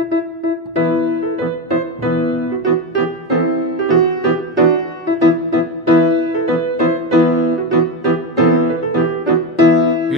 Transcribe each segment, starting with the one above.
Il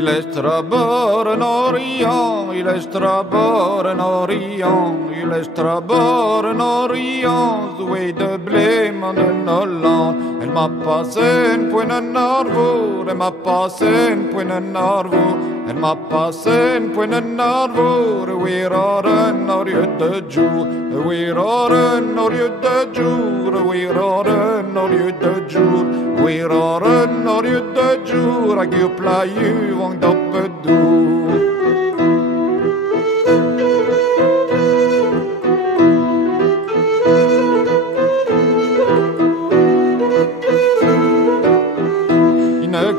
est trabord en Orient, il est trabord en Orient, il est trabord en Orient, zoué de blême en Hollande. Elle m'a passé un point en arvour, elle m'a passé un point en arvour, elle m'a passé un point en arvour, oui, roren au lieu de jour, oui, roren au lieu de jour, oui, roren au lieu de jour, oui, roren au lieu de jour, à Guplayu, on doppe doux.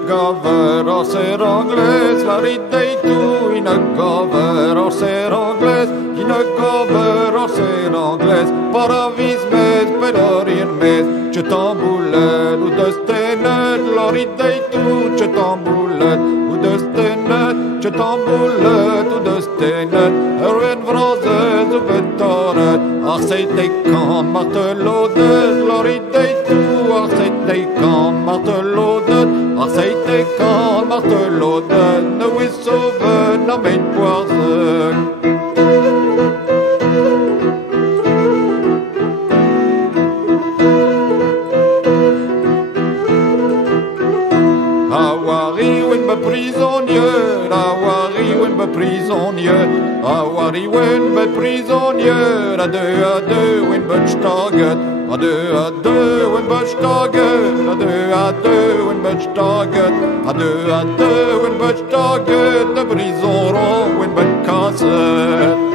Gaver ser anglaise, la ridei tu, in gaver ser anglaise, in gaver ser anglaise, paravis mes, pedorir mes, ce tamboulet, ou de stenet, la ridei tu, ce tamboulet, ou de stenet, ce tamboulet, ou de stenet, erwen vrozez, ou betoret, arseite kan, martelodet, la ridei tu, arseite kan, martelodet, arseite kan, martelodet, ne wissoven, na mein poarzeg. Awari wen be prisonnier, awari wen be prisonnier, awari wen be prisonnier, à deux wen be staget, à deux wen be staget, à deux wen be staget, à deux wen be staget, de prison wen be kasset.